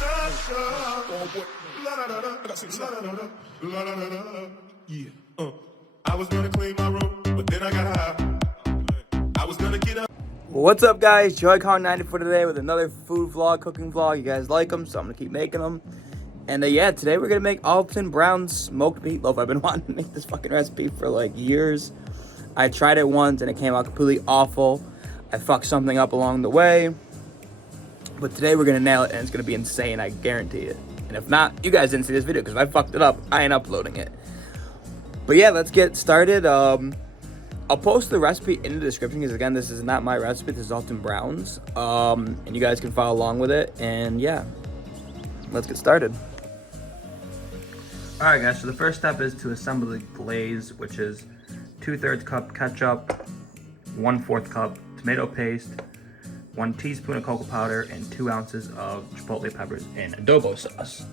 Yeah. I was gonna clean my room, but then I got high. I was gonna get up. What's up, guys? JoyCon94 today with another food vlog, cooking vlog. You guys like them, so I'm gonna keep making them. And yeah, today we're gonna make Alton brown smoked meatloaf. I've been wanting to make this fucking recipe for like years. I tried it once and it came out completely awful. I fucked something up along the way. But today we're gonna nail it and it's gonna be insane, I guarantee it. And if not, you guys didn't see this video because if I fucked it up, I ain't uploading it. But yeah, let's get started. I'll post the recipe in the description because again, this is not my recipe, this is Alton Brown's. And you guys can follow along with it. And yeah, let's get started. Alright guys, so the first step is to assemble the glaze, which is 2/3 cup ketchup, 1/4 cup tomato paste, 1 teaspoon of cocoa powder, and 2 ounces of chipotle peppers in adobo sauce.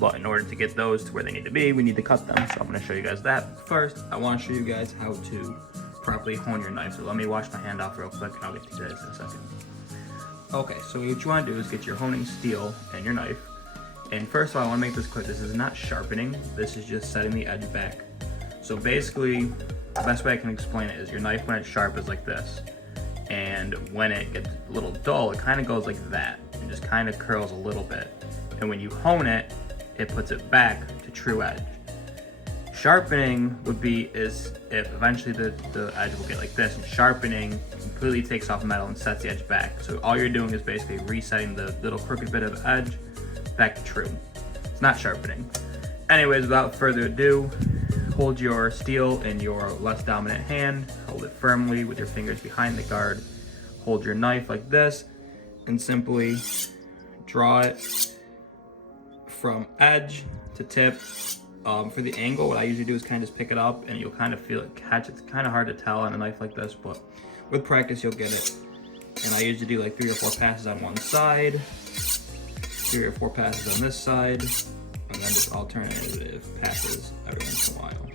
But in order to get those to where they need to be, we need to cut them. So I'm going to show you guys that. First, I want to show you guys how to properly hone your knife. So let me wash my hand off real quick and I'll get to you guys in a second. Okay, so what you want to do is get your honing steel and your knife. And first of all, I want to make this clear. This is not sharpening. This is just setting the edge back. So basically, the best way I can explain it is your knife, when it's sharp, is like this. And when it gets a little dull, it kind of goes like that. And just kind of curls a little bit. And when you hone it, it puts it back to true edge. Sharpening would be is if eventually the edge will get like this, and sharpening completely takes off metal and sets the edge back. So all you're doing is basically resetting the little crooked bit of edge back to true. It's not sharpening. Anyways, without further ado, hold your steel in your less dominant hand, hold it firmly with your fingers behind the guard, hold your knife like this, and simply draw it from edge to tip. For the angle, what I usually do is kind of just pick it up and you'll kind of feel it catch. It's kind of hard to tell on a knife like this, but with practice you'll get it. And I usually do like 3 or 4 passes on one side, 3 or 4 passes on this side, and then just alternative passes every once in a while.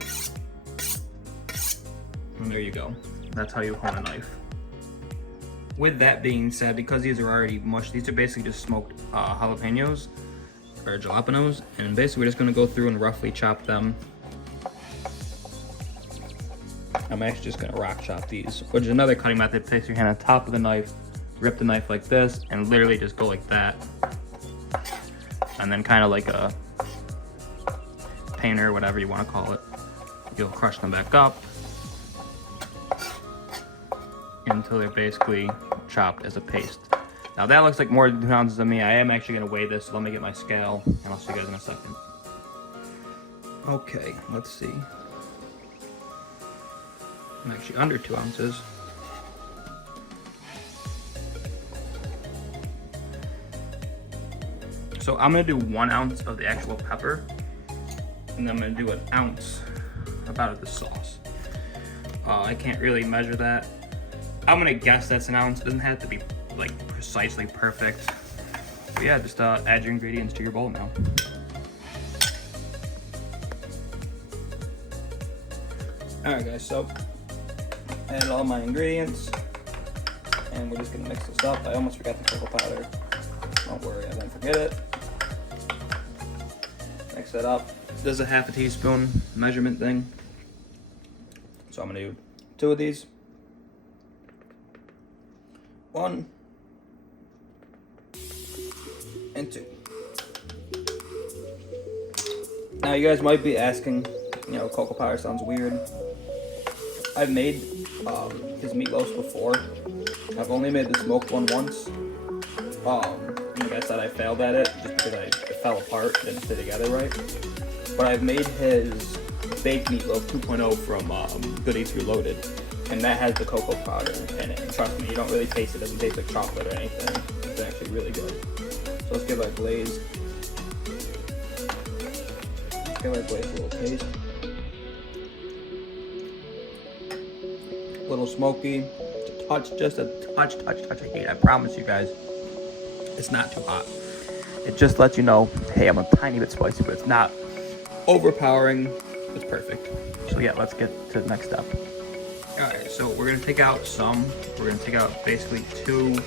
And there you go. That's how you hone a knife. With that being said, because these are already mushed, these are basically just smoked jalapenos or jalapenos, and basically we're just going to go through and roughly chop them. I'm actually just going to rock chop these, which is another cutting method. Place your hand on top of the knife, rip the knife like this, and literally just go like that, and then kind of like a painter, whatever you want to call it, you'll crush them back up until they're basically chopped as a paste. Now that looks like more than 2 ounces of me. I am actually gonna weigh this, so let me get my scale and I'll see you guys in a second. Okay, let's see. I'm actually under 2 ounces. So I'm gonna do 1 ounce of the actual pepper, and then I'm gonna do 1 ounce about of the sauce. I can't really measure that. I'm gonna guess that's 1 ounce. It doesn't have to be like precisely perfect. But yeah, just add your ingredients to your bowl now. Alright guys, so I added all my ingredients and we're just gonna mix this up. I almost forgot the cocoa powder. Don't worry, I won't forget it. Mix it up. This is a 1/2 teaspoon measurement thing. So I'm gonna do 2 of these. 1 and 2. Now you guys might be asking, you know, cocoa powder sounds weird. I've made his meatloafs before. I've only made the smoked one once. Like I said, I failed at it just because it fell apart, didn't stay together right. But I've made his baked meatloaf 2.0 from Good Eats Reloaded, and that has the cocoa powder in it. And trust me, you don't really taste it. It doesn't taste like chocolate or anything. It's actually really good. So let's give our glaze. Let's give our glaze a little taste. A little smoky. Just a touch. I hate. I promise you guys, it's not too hot. It just lets you know, hey, I'm a tiny bit spicy, but it's not overpowering. It's perfect. So yeah, let's get to the next step. Alright, so we're gonna take out some. We're gonna take out basically 2.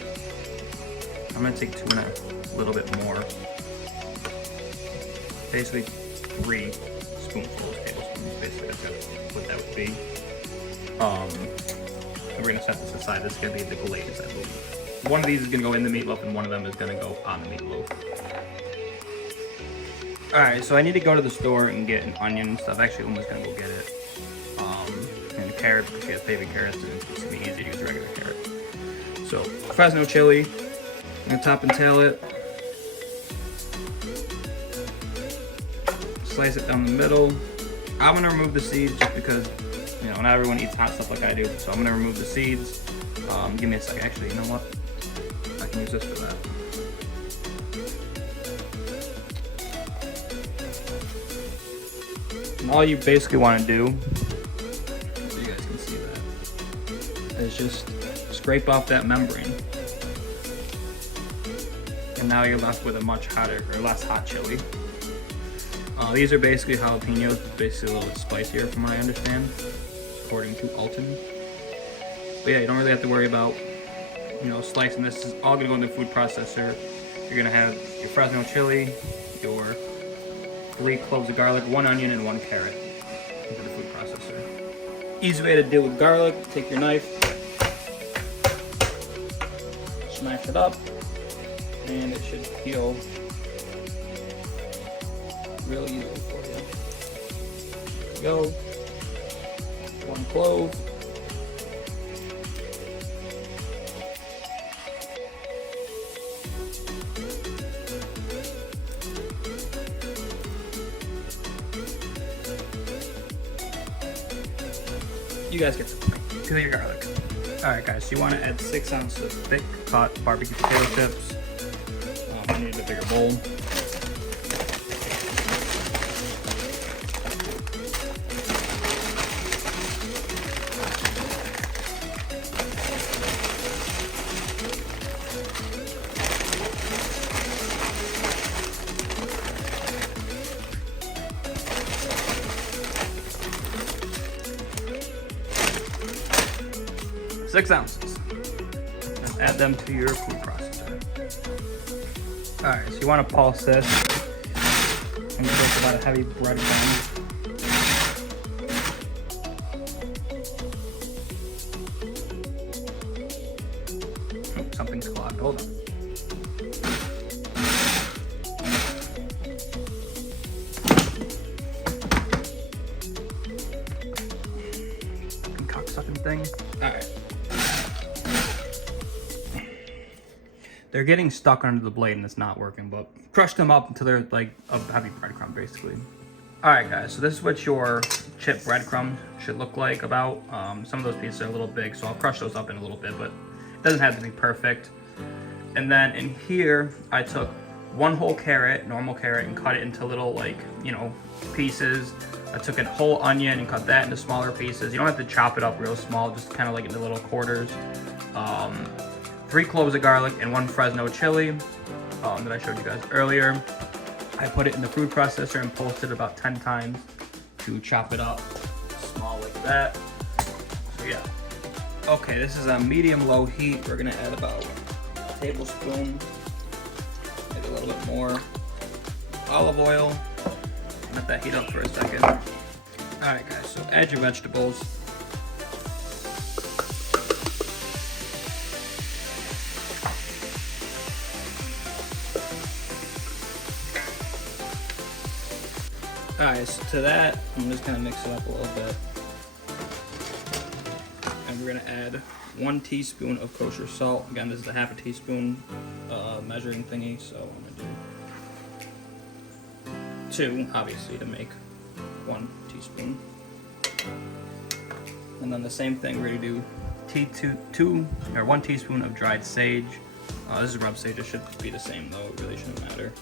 I'm gonna take 2 and a little bit more. basically 3 spoonfuls, tablespoons, basically that's what that would be. And we're gonna set this aside. This is gonna be the glaze, I believe. One of these is gonna go in the meatloaf and one of them is gonna go on the meatloaf. Alright, so I need to go to the store and get an onion and stuff. Actually, Uma's gonna go get it. And a carrot, because she has baby carrots, and it's supposed to be easy to use regular carrot. So, Fresno chili. I'm gonna top and tail it. Slice it down the middle. I'm gonna remove the seeds just because, you know, not everyone eats hot stuff like I do. So I'm gonna remove the seeds. Give me a second. Actually, you know what? I can use this for that. And all you basically want to do, so you guys can see that, is just scrape off that membrane. And now you're left with a much hotter, or less hot chili. These are basically jalapenos, basically a little bit spicier from what I understand, according to Alton. But yeah, you don't really have to worry about, you know, slicing. This is all gonna go in the food processor. You're gonna have your Fresno chili, your 3 cloves of garlic, 1 onion, and 1 carrot into the food processor. Easy way to deal with garlic, take your knife, smash it up, and it should peel real easily for you. There we go. 1 clove. You guys get the point. Peel your garlic. Alright guys, so you want to add 6 ounces of thick hot barbecue potato chips. I need a bigger bowl. Six ounces. And add them to your food processor. Alright, so you want to pulse this. And make about a heavy breadcrumb. Oh, something's clogged. Hold on. Cocksucking thing. Alright. They're getting stuck under the blade and it's not working, but crush them up until they're like a heavy breadcrumb, basically. Alright guys, so this is what your chip breadcrumb should look like about. Some of those pieces are a little big, so I'll crush those up in a little bit, but it doesn't have to be perfect. And then in here, I took 1 whole carrot, normal carrot, and cut it into little, like, you know, pieces. I took a whole onion and cut that into smaller pieces. You don't have to chop it up real small, just kind of like into little quarters. 3 cloves of garlic and 1 Fresno chili that I showed you guys earlier. I put it in the food processor and pulsed it about 10 times to chop it up small like that. So yeah. Okay, this is a medium-low heat. We're gonna add about a tablespoon, maybe a little bit more, olive oil. Let that heat up for a second. Alright guys, so add your vegetables. Alright, so to that, I'm just gonna mix it up a little bit. And we're gonna add 1 teaspoon of kosher salt. Again, this is a half a teaspoon measuring thingy, so I'm gonna do 2, obviously, to make 1 teaspoon. And then the same thing, we're gonna do 1 teaspoon of dried sage. This is rub sage, it should be the same though, it really shouldn't matter.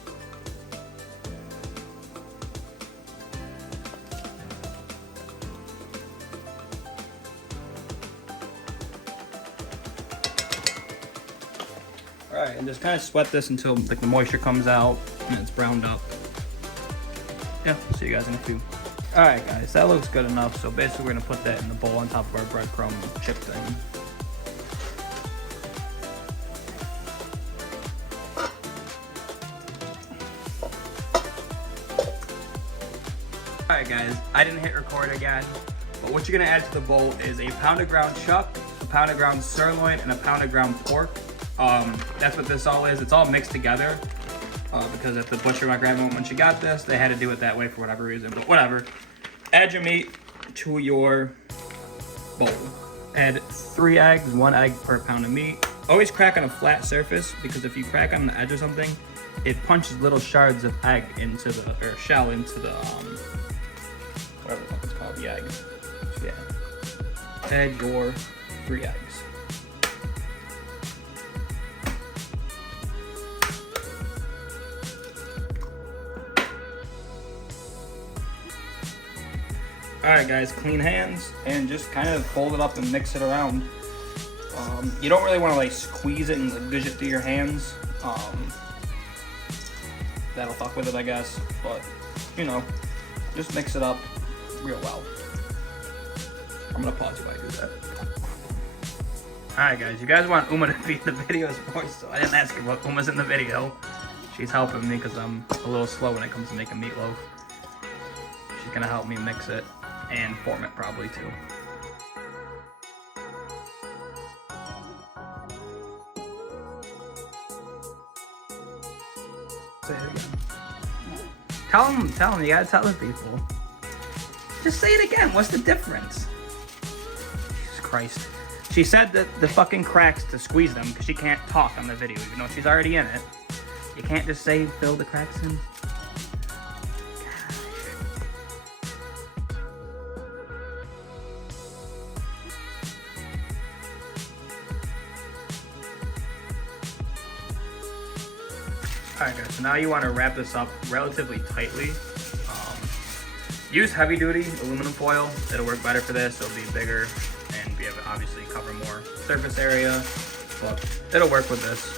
Alright, and just kind of sweat this until like the moisture comes out and it's browned up. Yeah, see you guys in a few. Alright guys, that looks good enough. So basically we're going to put that in the bowl on top of our breadcrumb chip thing. Alright guys, I didn't hit record again, but what you're gonna add to the bowl is a pound of ground chuck, a pound of ground sirloin, and a pound of ground pork. That's what this all is. It's all mixed together because at the butcher my grandma, when she got this, they had to do it that way for whatever reason, but whatever. Add your meat to your bowl. Add 3 eggs, 1 egg per pound of meat. Always crack on a flat surface because if you crack on the edge or something, it punches little shards of egg into the, or shell into the, whatever the fuck it's called, the egg. So yeah. Add your 3 eggs. Alright guys, clean hands and just kind of fold it up and mix it around. You don't really want to like squeeze it and like, dish it through your hands. That'll fuck with it, I guess. But, you know, just mix it up real well. I'm gonna pause you while I do that. Alright guys, you guys want Uma to be in the videos more, so I didn't ask her what Uma's in the video. She's helping me because I'm a little slow when it comes to making meatloaf. She's gonna help me mix it and form it probably too. Say it again. Tell them, you gotta tell the people. Just say it again, what's the difference? Jesus Christ. She said that the fucking cracks to squeeze them because she can't talk on the video even though she's already in it. You can't just say fill the cracks in. Alright guys, so now you want to wrap this up relatively tightly. Use heavy duty aluminum foil, it'll work better for this, it'll be bigger and be able to obviously cover more surface area, but it'll work with this.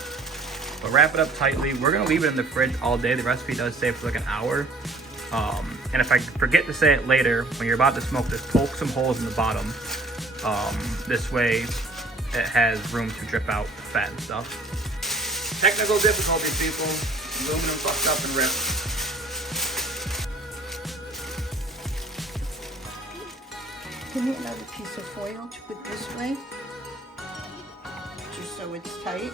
But wrap it up tightly. We're going to leave it in the fridge all day. The recipe does say for like an hour. And if I forget to say it later, when you're about to smoke this, poke some holes in the bottom. This way it has room to drip out the fat and stuff. Technical difficulties, people. Aluminum fucked up and ripped. Give me another piece of foil to put this way, just so it's tight.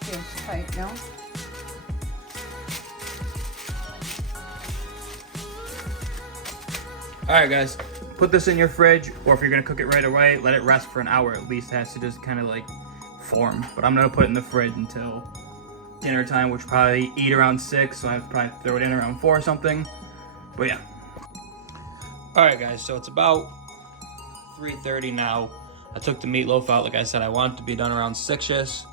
Feels tight now. Alright guys, put this in your fridge, or if you're gonna cook it right away, let it rest for an hour at least. It has to just kind of like form. But I'm gonna put it in the fridge until dinner time, which probably eat around 6, so I have to probably throw it in around 4 or something. But yeah. Alright guys, so it's about 3:30 now. I took the meatloaf out, like I said, I want it to be done around 6ish.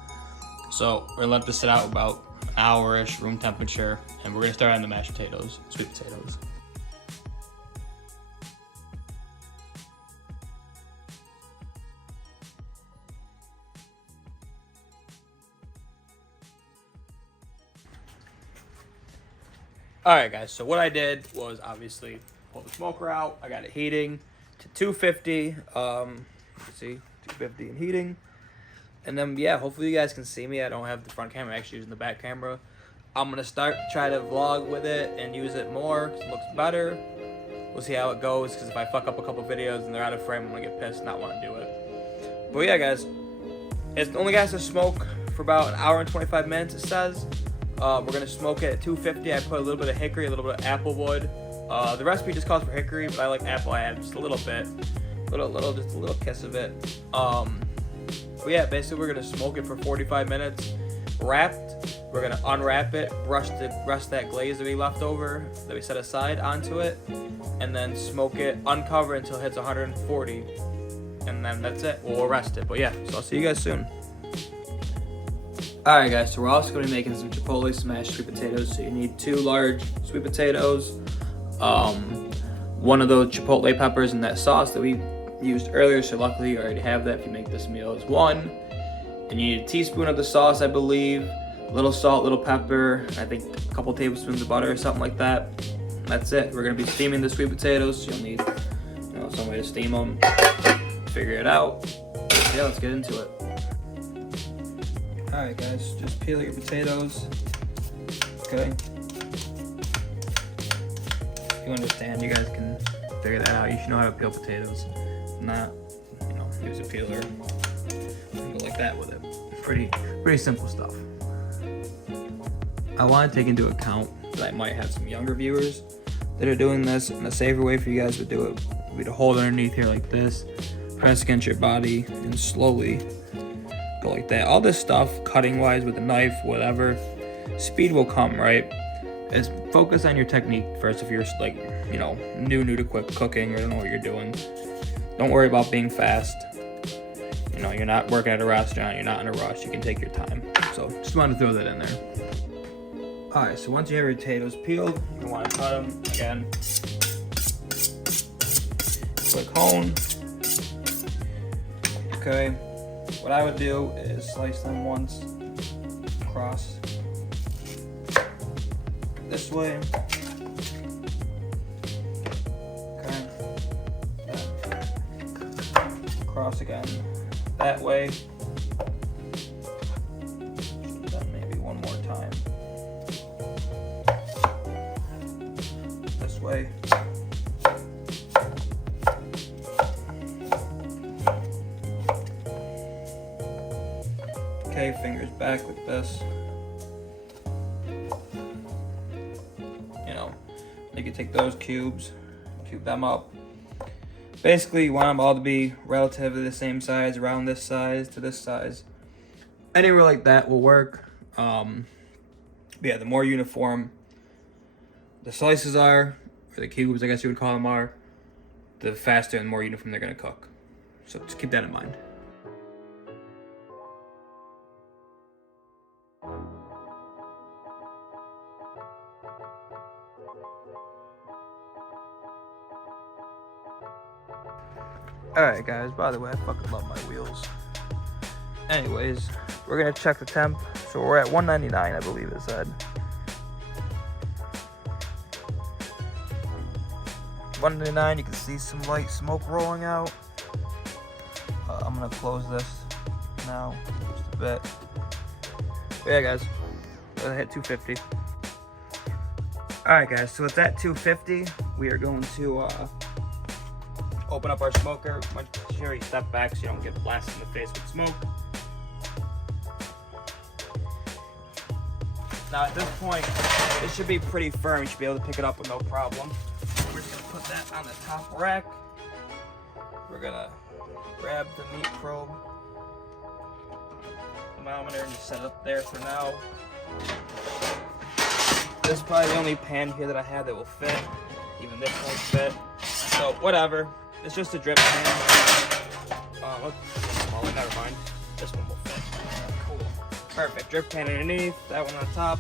So we're gonna let this sit out about an hour-ish, room temperature, and we're gonna start on the mashed potatoes, sweet potatoes. Alright guys, so what I did was obviously pull the smoker out. I got it heating to 250. You can see 250 and heating. And then yeah, hopefully you guys can see me. I don't have the front camera, I'm actually using the back camera. I'm gonna try to vlog with it and use it more because it looks better. We'll see how it goes, because if I fuck up a couple videos and they're out of frame, I'm gonna get pissed and not want to do it. But yeah guys, it only has to smoke for about an hour and 25 minutes, it says. We're gonna smoke it at 250. I put a little bit of hickory, a little bit of apple wood. The recipe just calls for hickory, but I like apple. I add just a little bit, just a little kiss of it. But yeah, basically we're gonna smoke it for 45 minutes, wrapped. We're gonna unwrap it, brush that glaze that we left over, that we set aside onto it, and then smoke it, uncover it until it hits 140, and then that's it. We'll rest it. But yeah, so I'll see you guys soon. Alright guys, so we're also going to be making some chipotle smashed sweet potatoes. So you need 2 large sweet potatoes, 1 of those chipotle peppers, and that sauce that we used earlier, so luckily you already have that if you make this meal. Is 1, and you need a teaspoon of the sauce, I believe, a little salt, little pepper, I think a couple tablespoons of butter or something like that. That's it. We're gonna be steaming the sweet potatoes, so you'll need, some way to steam them. Figure it out. Yeah, let's get into it. All right, guys, just peel your potatoes. Okay. You understand? You guys can figure that out. You should know how to peel potatoes. Not, use a peeler. Go like that with it. Pretty simple stuff. I want to take into account that I might have some younger viewers that are doing this, and the safer way for you guys to do it would be to hold underneath here like this, press against your body, and slowly go like that. All this stuff, cutting wise with a knife, whatever, speed will come, right? Is focus on your technique first. If you're like, new to quick cooking or don't know what you're doing, don't worry about being fast. You're not working at a restaurant, you're not in a rush, you can take your time. So just wanted to throw that in there. Alright, so once you have your potatoes peeled, you want to cut them again. Quick hone. Okay, what I would do is slice them once across this way. Okay. Across again that way. Then maybe one more time. This way. Okay, fingers back like this. You can take those cubes, cube them up. Basically, you want them all to be relatively the same size, around this size to this size. Anywhere like that will work. Yeah, the more uniform the slices are, or the cubes, I guess you would call them, are, the faster and more uniform they're gonna cook. So just keep that in mind. Alright guys, by the way, I fucking love my wheels. Anyways, we're gonna check the temp. So we're at 199, I believe it said. 199, you can see some light smoke rolling out. I'm gonna close this now, just a bit. But yeah guys, we're gonna hit 250. Alright guys, so it's at 250. We are going to open up our smoker. Make sure you step back so you don't get blasted in the face with smoke. Now at this point, it should be pretty firm. You should be able to pick it up with no problem. We're just gonna put that on the top rack. We're gonna grab the meat probe thermometer and just set it up there for now. This is probably the only pan here that I have that will fit. Even this won't fit. So whatever. It's just a drip pan. Oh, never mind. This one will fit. Cool. Perfect. Drip pan underneath, that one on top.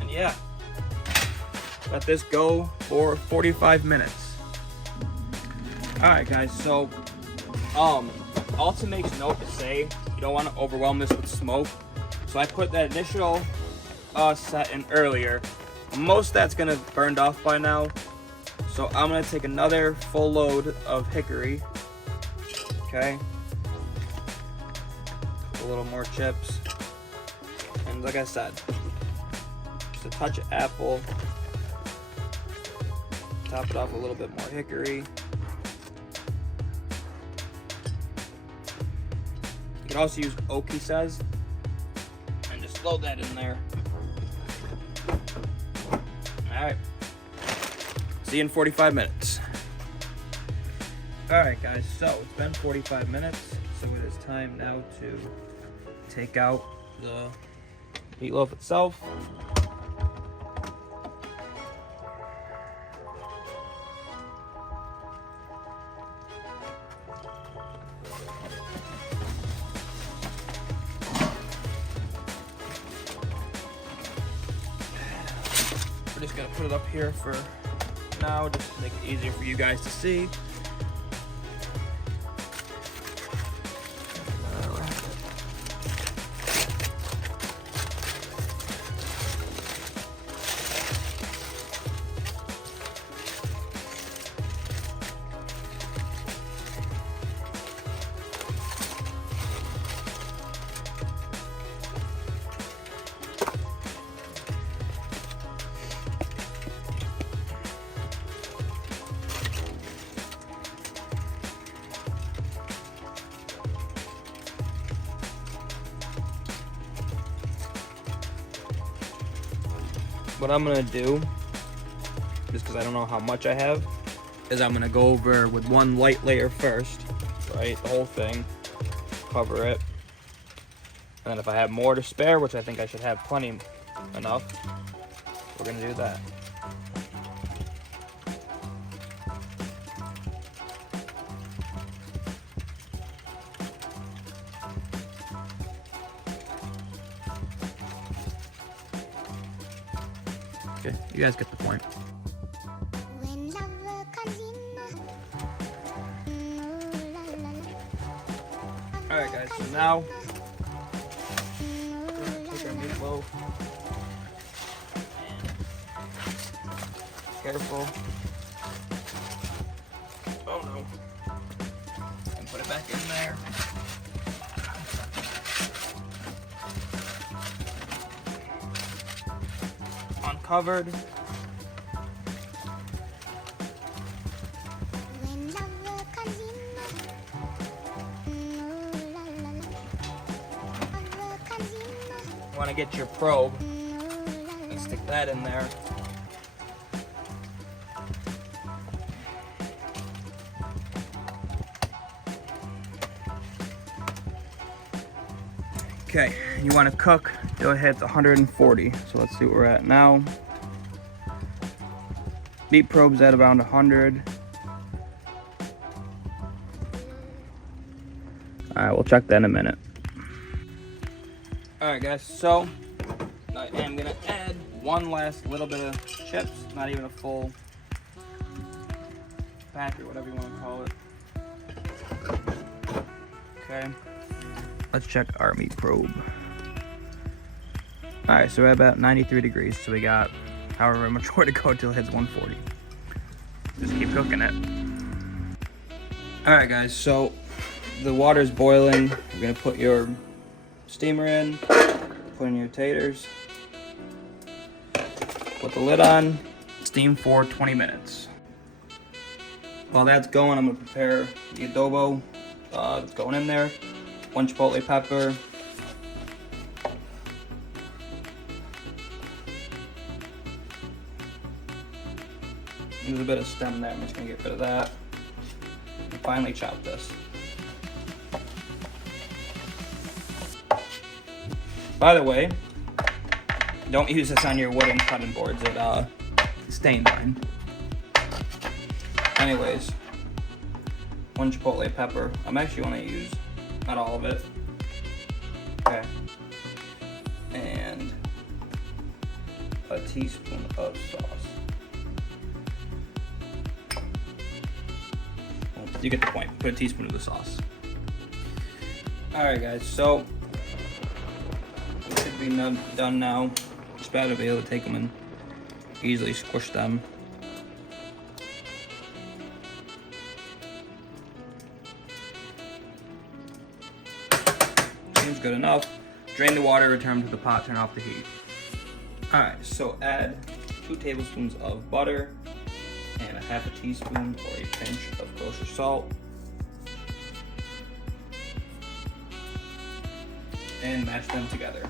And yeah. Let this go for 45 minutes. Alright guys, so alton makes note to say you don't want to overwhelm this with smoke. So I put that initial set in earlier. Most of that's gonna burned off by now. So I'm gonna take another full load of hickory. Okay. A little more chips. And like I said, just a touch of apple. Top it off a little bit more hickory. You can also use oak, he says. And just load that in there. Alright. See you in 45 minutes. Alright guys, so it's been 45 minutes, so it is time now to take out the meatloaf itself. We're just gonna put it up here for now, just to make it easier for you guys to see. what I'm gonna do, just because I don't know how much I have, is I'm gonna go over with one light layer first, right? The whole thing, cover it. And then if I have more to spare, which I think I should have plenty enough, we're gonna do that. Okay, you guys get the point. Alright guys, so now we're gonna take our meatloaf. Careful. Oh no. And put it back in there. Uncovered. You want to get your probe and stick that in there. Okay, you want to cook, go ahead, it's 140. So let's see what we're at now. Meat probe's at around 100. Alright, we'll check that in a minute. Alright guys, so I am gonna add one last little bit of chips, not even a full pack or whatever you want to call it. Okay. Let's check our meat probe. Alright, so we're at about 93 degrees, so we got however much more to go till it hits 140. Just keep cooking it. Alright guys, so the water's boiling. You're gonna put your steamer in, put in your taters, put the lid on, steam for 20 minutes. While that's going, I'm gonna prepare the adobo that's going in there. 1 chipotle pepper, there's a bit of stem there, I'm just gonna get rid of that, and finally chop this. By the way, don't use this on your wooden cutting boards, it stains mine. Anyways, 1 chipotle pepper, I'm actually gonna use not all of it. Okay. And a teaspoon of sauce. Well, you get the point. Put a teaspoon of the sauce. Alright guys, so we should be done now. Just about to be able to take them and easily squish them. Seems good enough. Drain the water, return to the pot, turn off the heat. Alright, so add 2 tablespoons of butter and a half a teaspoon or a pinch of kosher salt. And mash them together.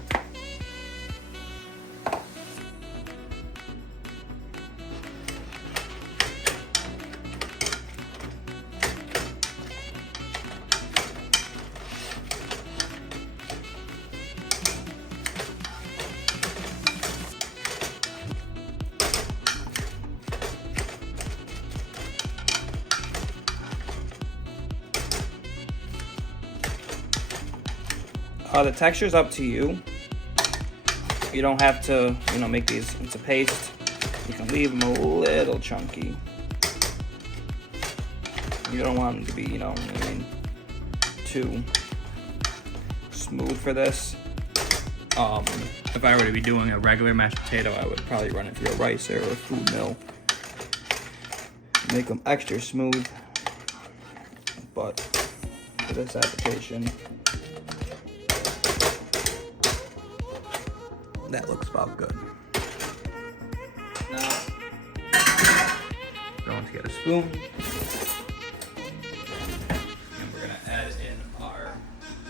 The texture's up to you. You don't have to, make these into paste. You can leave them a little chunky. You don't want them to be, too smooth for this. If I were to be doing a regular mashed potato, I would probably run it through a ricer or a food mill. Make them extra smooth. But for this application, that looks about good. Now, going to get a spoon. And we're gonna add in our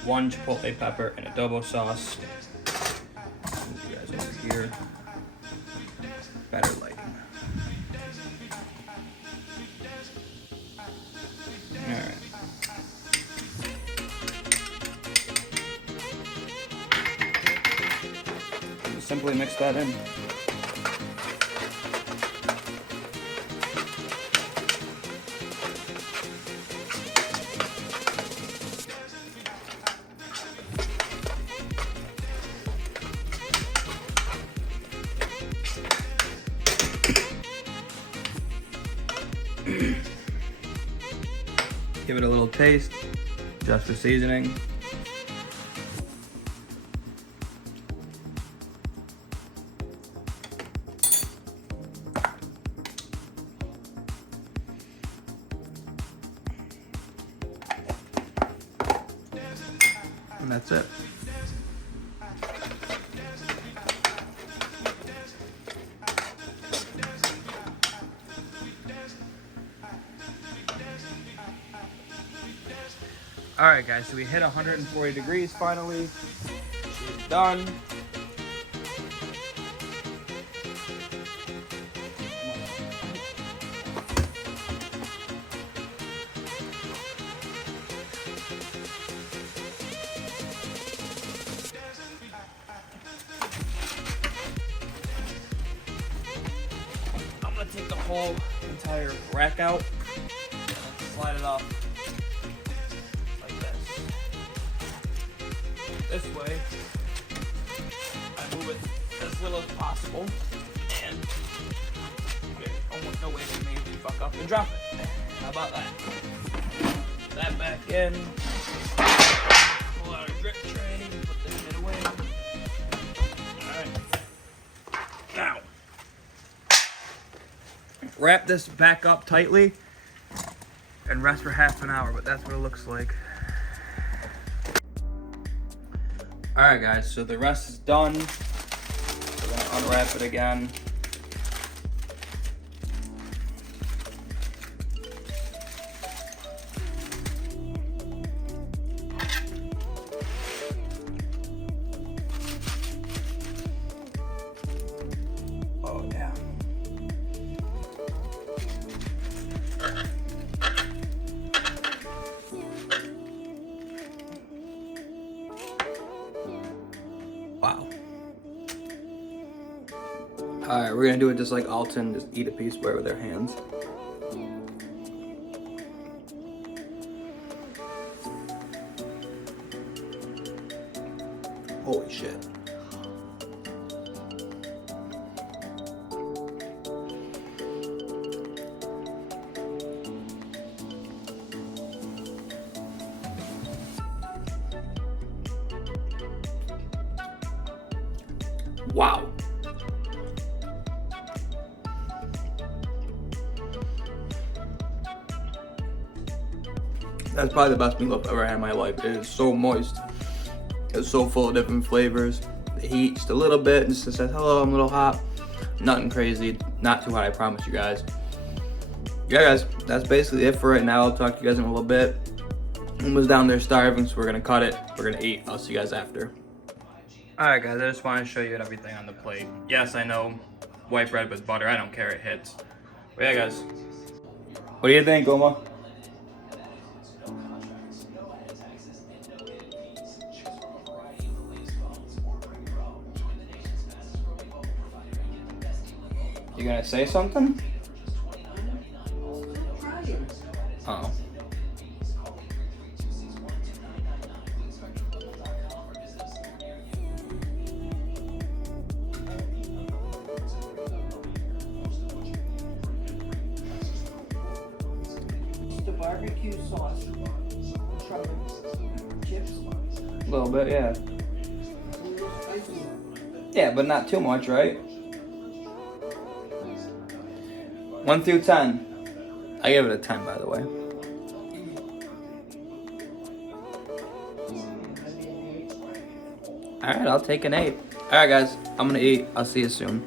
1 chipotle pepper and adobo sauce. Move you guys over here. simply mix that in. Give it a little taste, just for seasoning. And that's it. Alright guys, so we hit 140 degrees finally. She's done. I'm gonna take the whole entire rack out and slide it off. This way, I move it as little as possible, and there's almost no way for me to fuck up and drop it. How about that? That back in, pull out a drip tray, put this shit away. Alright. Now, wrap this back up tightly and rest for half an hour, but that's what it looks like. Alright guys, so the rest is done. We're gonna unwrap it again. Oh yeah. Wow. Alright, we're gonna do it just like Alton, just eat a piece right with our hands. Holy shit. Wow. That's probably the best meatloaf I've ever had in my life. It is so moist. It's so full of different flavors. The heat, just a little bit, just says, hello, I'm a little hot. Nothing crazy, not too hot, I promise you guys. Yeah guys, that's basically it for right now. I'll talk to you guys in a little bit. Almost down there starving, so we're gonna cut it. We're gonna eat. I'll see you guys after. Alright guys, I just want to show you everything on the plate. Yes, I know, white bread with butter, I don't care, it hits. But yeah guys, what do you think, Oma? You gonna say something? Oh. The barbecue sauce, truffle chips. A little bit, yeah. Yeah, but not too much, right? 1 through 10. I give it a 10, by the way. Alright, I'll take an 8. Alright guys, I'm gonna eat. I'll see you soon.